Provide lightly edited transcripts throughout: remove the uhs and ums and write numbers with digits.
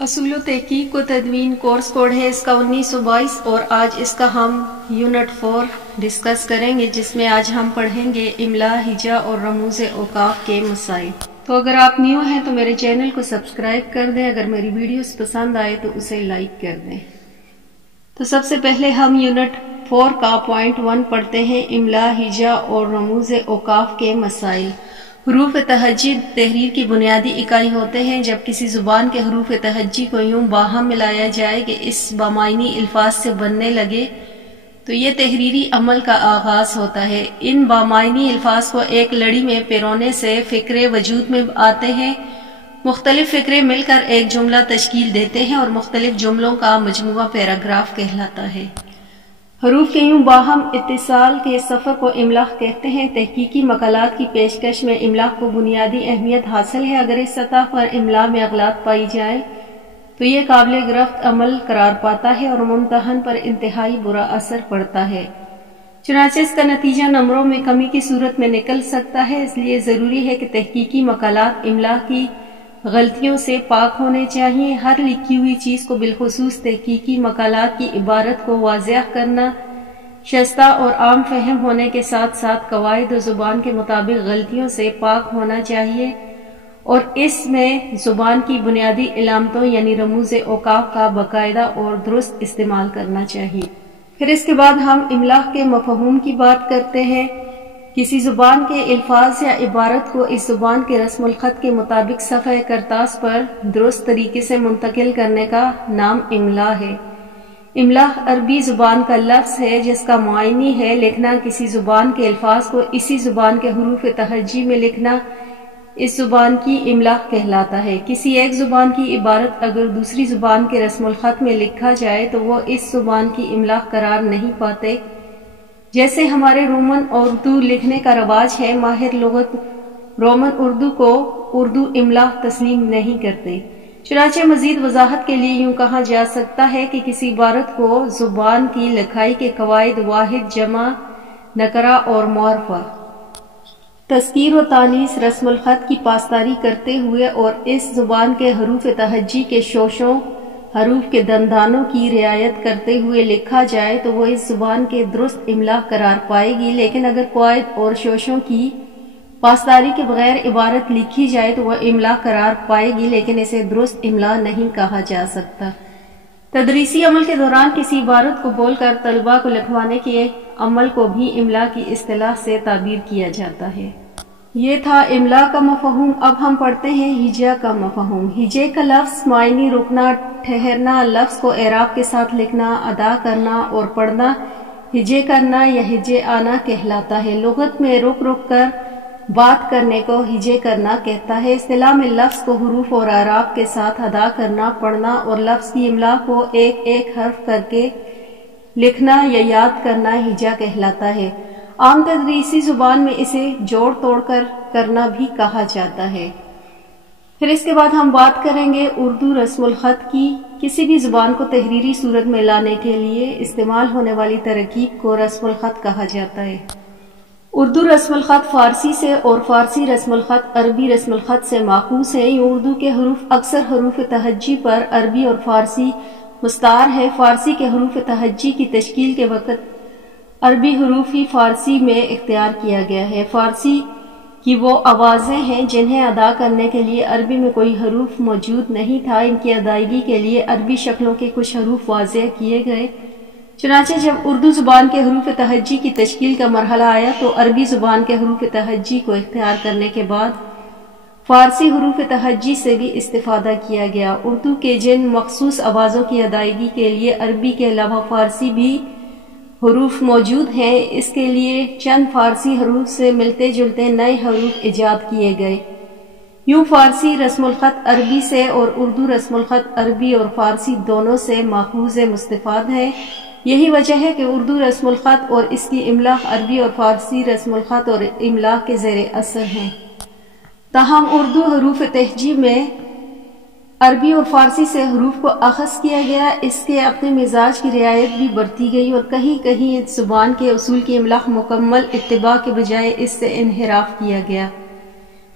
اصول و تحقیق و تدوین کورس کوڈ ہے اس کا 1922 اور آج اس کا ہم یونٹ 4 ڈسکس کریں گے، جس میں آج ہم پڑھیں گے املا، ہجا اور رموز اوقاف کے مسائل۔ تو اگر آپ نیو ہیں تو میرے چینل کو سبسکرائب کر دیں، اگر میری ویڈیوز پسند آئے تو اسے لائک کر دیں۔ تو سب سے پہلے ہم یونٹ 4 کا پوائنٹ 1 پڑھتے ہیں، املا، ہجا اور رموز اوقاف کے مسائل۔ حروف تہجی تحریر کی بنیادی اکائی ہوتے ہیں۔ جب کسی زبان کے حروف تہجی کو یوں باہم ملایا جائے کہ اس بامعنی الفاظ سے بننے لگے تو یہ تحریری عمل کا آغاز ہوتا ہے۔ ان بامعنی الفاظ کو ایک لڑی میں پیرونے سے فقرے وجود میں آتے ہیں۔ مختلف فقرے مل کر ایک جملہ تشکیل دیتے ہیں اور مختلف جملوں کا مجموعہ پیراگراف کہلاتا ہے۔ حروف کے یوں باہم اتصال کے سفر کو املا کہتے ہیں۔ تحقیقی مقالات کی پیشکش میں املا کو بنیادی اہمیت حاصل ہے۔ اگر اس سطح پر املا میں اغلاط پائی جائے تو یہ قابل گرفت عمل قرار پاتا ہے اور ممتحن پر انتہائی برا اثر پڑتا ہے۔ چنانچہ اس کا نتیجہ نمبروں میں کمی کی صورت میں نکل سکتا ہے۔ اس لیے ضروری ہے کہ تحقیقی مقالات املا کی غلطیوں سے پاک ہونے چاہیے۔ ہر لکھی ہوئی چیز کو بالخصوص تحقیقی مقالات کی عبارت کو واضح کرنا، شائستہ اور عام فہم ہونے کے ساتھ ساتھ قواعد و زبان کے مطابق غلطیوں سے پاک ہونا چاہیے اور اس میں زبان کی بنیادی علامتوں یعنی رموز اوقاف کا باقاعدہ اور درست استعمال کرنا چاہیے۔ پھر اس کے بعد ہم املا کے مفہوم کی بات کرتے ہیں۔ کسی زبان کے الفاظ یا عبارت کو اس زبان کے رسم الخط کے مطابق صفحہ کرتاس پر درست طریقے سے منتقل کرنے کا نام املا ہے۔ املا عربی زبان کا لفظ ہے جس کا معنی ہے لکھنا۔ کسی زبان کے الفاظ کو اسی زبان کے حروف تہجی میں لکھنا اس زبان کی املا کہلاتا ہے۔ کسی ایک زبان کی عبارت اگر دوسری زبان کے رسم الخط میں لکھا جائے تو وہ اس زبان کی املا قرار نہیں پاتے۔ جیسے ہمارے رومن اردو لکھنے کا رواج ہے، ماہر لغت رومن اردو کو اردو املا تسلیم نہیں کرتے۔ چنانچہ مزید وضاحت کے لیے یوں کہا جا سکتا ہے کہ کسی عبارت کو زبان کی لکھائی کے قواعد واحد، جمع، نکرہ اور معرفہ، تذکیر و تانیث، رسم الخط کی پاسداری کرتے ہوئے اور اس زبان کے حروف تہجی کے شوشوں، حروف کے دندانوں کی رعایت کرتے ہوئے لکھا جائے تو وہ اس زبان کے درست املا قرار پائے گی۔ لیکن اگر قواعد اور شوشوں کی پاسداری کے بغیر عبارت لکھی جائے تو وہ املا قرار پائے گی لیکن اسے درست املا نہیں کہا جا سکتا۔ تدریسی عمل کے دوران کسی عبارت کو بول کر طلباء کو لکھوانے کے عمل کو بھی املا کی اصطلاح سے تعبیر کیا جاتا ہے۔ یہ تھا املا کا مفہوم۔ اب ہم پڑھتے ہیں ہجا کا مفہوم۔ ہجے کا لفظ معنی رکنا، ٹھہرنا، لفظ کو اعراب کے ساتھ لکھنا، ادا کرنا اور پڑھنا ہجے کرنا یا ہجے آنا کہلاتا ہے۔ لغت میں رک رک کر بات کرنے کو ہجے کرنا کہتا ہے۔ اصطلاح میں لفظ کو حروف اور اعراب کے ساتھ ادا کرنا، پڑھنا اور لفظ کی املا کو ایک ایک حرف کر کے لکھنا یا یاد کرنا ہجا کہلاتا ہے۔ عام تدریسی زبان میں اسے جوڑ توڑ کر کرنا بھی کہا جاتا ہے۔ پھر اس کے بعد ہم بات کریں گے اردو رسم الخط کی۔ کسی بھی زبان کو تحریری صورت میں لانے کے لیے استعمال ہونے والی ترکیب کو رسم الخط کہا جاتا ہے۔ اردو رسم الخط فارسی سے اور فارسی رسم الخط عربی رسم الخط سے ماخوذ ہے۔ اردو کے حروف اکثر حروف تہجی پر عربی اور فارسی مستعار ہے۔ فارسی کے حروف تہجی کی تشکیل کے وقت عربی حروف ہی فارسی میں اختیار کیا گیا ہے۔ فارسی کی وہ آوازیں ہیں جنہیں ادا کرنے کے لیے عربی میں کوئی حروف موجود نہیں تھا۔ ان کی ادائیگی کے لیے عربی شکلوں کے کچھ حروف واضح کیے گئے۔ چنانچہ جب اردو زبان کے حروف تہجی کی تشکیل کا مرحلہ آیا تو عربی زبان کے حروف تہجی کو اختیار کرنے کے بعد فارسی حروف تہجی سے بھی استفادہ کیا گیا۔ اردو کے جن مخصوص آوازوں کی ادائیگی کے لیے عربی کے علاوہ فارسی بھی حروف موجود ہیں، اس کے لیے چند فارسی حروف سے ملتے جلتے نئے حروف ایجاد کیے گئے۔ یوں فارسی رسم الخط عربی سے اور اردو رسم الخط عربی اور فارسی دونوں سے ماخوذ مستفاد ہے۔ یہی وجہ ہے کہ اردو رسم الخط اور اس کی املا عربی اور فارسی رسم الخط اور املا کے زیر اثر ہیں۔ تاہم اردو حروف تہجی میں عربی اور فارسی سے حروف کو اخذ کیا گیا، اس کے اپنے مزاج کی رعایت بھی برتی گئی اور کہیں کہیں اس زبان کے اصول کی املا مکمل اتباع کے بجائے اس سے انحراف کیا گیا۔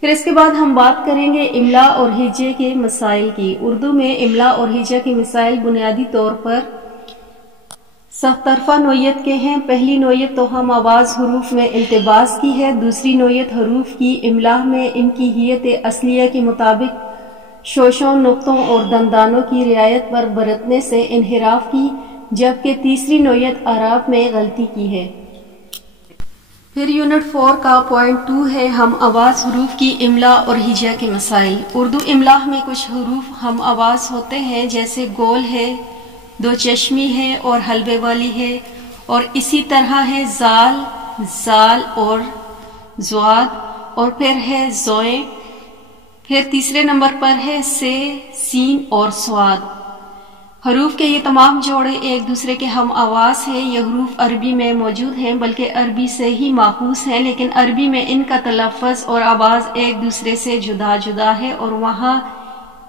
پھر اس کے بعد ہم بات کریں گے املا اور ہجے کے مسائل کی۔ اردو میں املا اور ہجے کے مسائل بنیادی طور پر سخت طرفہ نوعیت کے ہیں۔ پہلی نوعیت تو ہم آواز حروف میں التباس کی ہے۔ دوسری نوعیت حروف کی املا میں ان کی ہیئت اصلیہ کے مطابق شوشوں، نقطوں اور دندانوں کی رعایت پر برتنے سے انحراف کی، جبکہ تیسری نوعیت اعراب میں غلطی کی ہے۔ پھر یونٹ 4 کا پوائنٹ 2 ہے ہم آواز حروف کی املا اور ہجا کے مسائل۔ اردو املا میں کچھ حروف ہم آواز ہوتے ہیں، جیسے گول ہے، دو چشمی ہے اور حلبے والی ہے، اور اسی طرح ہے زال، زال اور زواد، اور پھر ہے زوئیں، پھر تیسرے نمبر پر ہے سے، سین اور سواد۔ حروف کے یہ تمام جوڑے ایک دوسرے کے ہم آواز ہیں۔ یہ حروف عربی میں موجود ہیں، بلکہ عربی سے ہی ماخوذ ہیں، لیکن عربی میں ان کا تلفظ اور آواز ایک دوسرے سے جدا جدا ہے، اور وہاں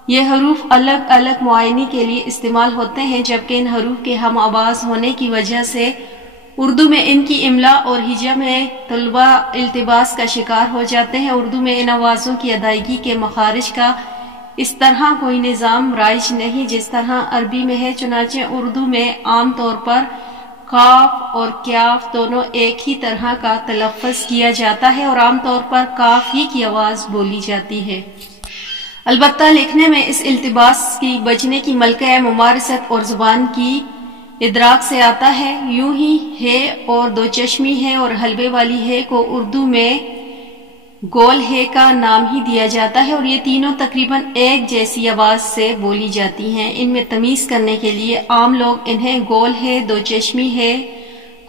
یہ حروف الگ الگ معانی کے لیے استعمال ہوتے ہیں، جبکہ ان حروف کے ہم آواز ہونے کی وجہ سے اردو میں ان کی املا اور ہجا میں طلبہ التباس کا شکار ہو جاتے ہیں۔ اردو میں ان آوازوں کی ادائیگی کے مخارج کا اس طرح کوئی نظام رائج نہیں جس طرح عربی میں ہے، چنانچہ اردو میں عام طور پر کاف اور کیاف دونوں ایک ہی طرح کا تلفظ کیا جاتا ہے، اور عام طور پر کاف ہی کی آواز بولی جاتی ہے۔ البتہ لکھنے میں اس التباس کی بچنے کی ملکہ ممارست اور زبان کی ادراک سے آتا ہے۔ یوں ہی ہے اور دو چشمی ہے اور حلبے والی ہے کو اردو میں گول ہے کا نام ہی دیا جاتا ہے، اور یہ تینوں تقریباً ایک جیسی آواز سے بولی جاتی ہیں۔ ان میں تمیز کرنے کے لیے عام لوگ انہیں گول ہے، دو چشمی ہے،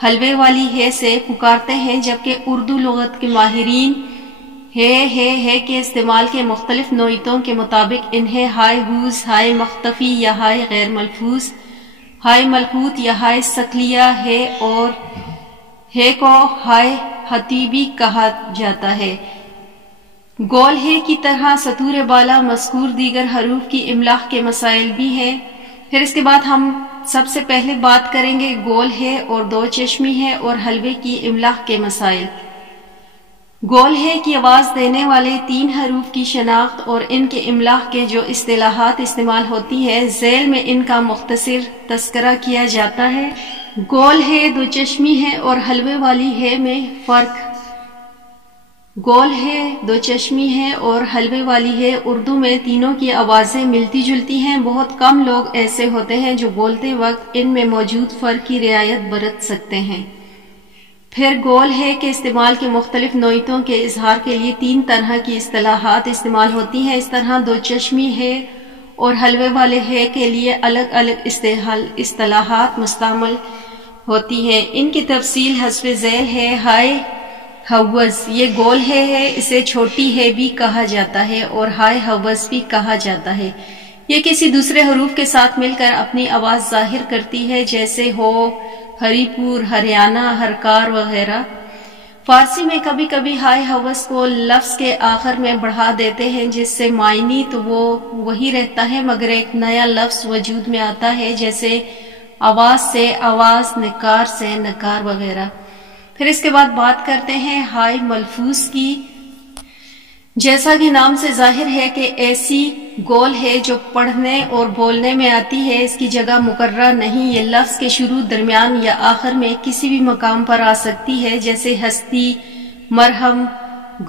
حلبے والی ہے سے پکارتے ہیں، جبکہ اردو لغت کے ماہرین ہے کے استعمال کے مختلف نوعیتوں کے مطابق انہیں ہائے ہوز، ہائے مختفی یا ہائے غیر ملفوظ، ہائے ملحوت یا ہائے سکلیہ ہے، اور ہے کو ہائے حتیبی کہا جاتا ہے۔ گول ہے کی طرح سطور بالا مذکور دیگر حروف کی املا کے مسائل بھی ہیں۔ پھر اس کے بعد ہم سب سے پہلے بات کریں گے گول ہے اور دو چشمی ہے اور حلبے کی املا کے مسائل۔ گول ہے کی آواز دینے والے تین حروف کی شناخت اور ان کے املا کے جو اصطلاحات استعمال ہوتی ہے، ذیل میں ان کا مختصر تذکرہ کیا جاتا ہے۔ گول ہے، دو چشمی ہے اور حلبے والی ہے میں فرق۔ گول ہے، دو چشمی ہے اور حلبے والی ہے اردو میں تینوں کی آوازیں ملتی جلتی ہیں۔ بہت کم لوگ ایسے ہوتے ہیں جو بولتے وقت ان میں موجود فرق کی رعایت برت سکتے ہیں۔ پھر گول ہے کے استعمال کے مختلف نوعیتوں کے اظہار کے لیے تین طرح کی اصطلاحات استعمال ہوتی ہیں۔ اس طرح دو چشمی ہے اور حلوے والے ہے کے لیے الگ الگ اصطلاحات مستعمل ہوتی ہیں۔ ان کی تفصیل حسب ذیل ہے۔ ہائے حوض، یہ گول ہے، اسے چھوٹی ہے بھی کہا جاتا ہے اور ہائے حوض بھی کہا جاتا ہے۔ یہ کسی دوسرے حروف کے ساتھ مل کر اپنی آواز ظاہر کرتی ہے، جیسے ہو، ہری پور، ہریانہ، ہرکار وغیرہ۔ فارسی میں کبھی کبھی ہائے حوض کو لفظ کے آخر میں بڑھا دیتے ہیں، جس سے معنی تو وہ وہی رہتا ہے مگر ایک نیا لفظ وجود میں آتا ہے، جیسے آواز سے آواز، نکار سے نکار وغیرہ۔ پھر اس کے بعد بات کرتے ہیں ہائے ملفوظ کی۔ جیسا کہ نام سے ظاہر ہے کہ ایسی گول ہے جو پڑھنے اور بولنے میں آتی ہے، اس کی جگہ مقررہ نہیں، یہ لفظ کے شروع، درمیان یا آخر میں کسی بھی مقام پر آ سکتی ہے، جیسے ہستی، مرہم،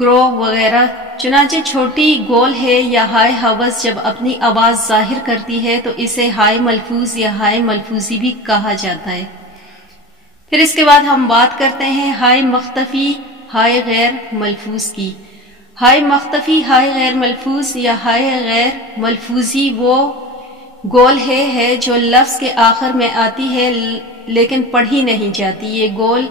گروہ وغیرہ۔ چنانچہ چھوٹی گول ہے یا ہائے حوض جب اپنی آواز ظاہر کرتی ہے تو اسے ہائے ملفوظ یا ہائے ملفوظی بھی کہا جاتا ہے۔ پھر اس کے بعد ہم بات کرتے ہیں ہائے مختفی، ہائے غیر ملفوظ کی۔ ہائے مختفی، ہائے غیر ملفوظ یا ہائے غیر ملفوظی وہ گول ہے جو لفظ کے آخر میں آتی ہے لیکن پڑھی نہیں جاتی۔ یہ گول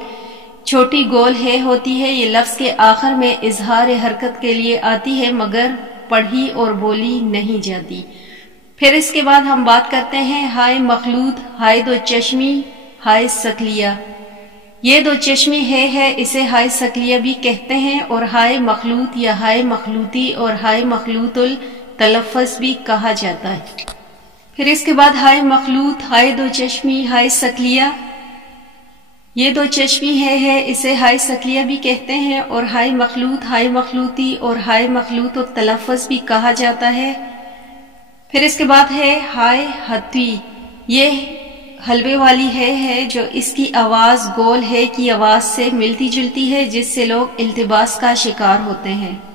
چھوٹی گول ہے ہوتی ہے، یہ لفظ کے آخر میں اظہار حرکت کے لیے آتی ہے مگر پڑھی اور بولی نہیں جاتی۔ پھر اس کے بعد ہم بات کرتے ہیں ہائے مخلوط، ہائے دو چشمی، ہائے سکلیہ۔ یہ دو چشمی ہے اسے ہائے سکلیہ بھی کہتے ہیں، اور ہائے مخلوط یا ہائے مخلوطی اور ہائے مخلوط التلفظ بھی کہا جاتا ہے۔ پھر اس کے بعد ہائے مخلوط، ہائے دو چشمی، ہائے سکلیہ۔ یہ دو چشمی ہے اسے ہائے سکلیہ بھی کہتے ہیں اور ہائے مخلوط، ہائے مخلوطی اور ہائے مخلوط و تلفظ بھی کہا جاتا ہے۔ پھر اس کے بعد ہے ہائے ہتوی، یہ حلبے والی ہے جو اس کی آواز گول ہے کی آواز سے ملتی جلتی ہے، جس سے لوگ التباس کا شکار ہوتے ہیں۔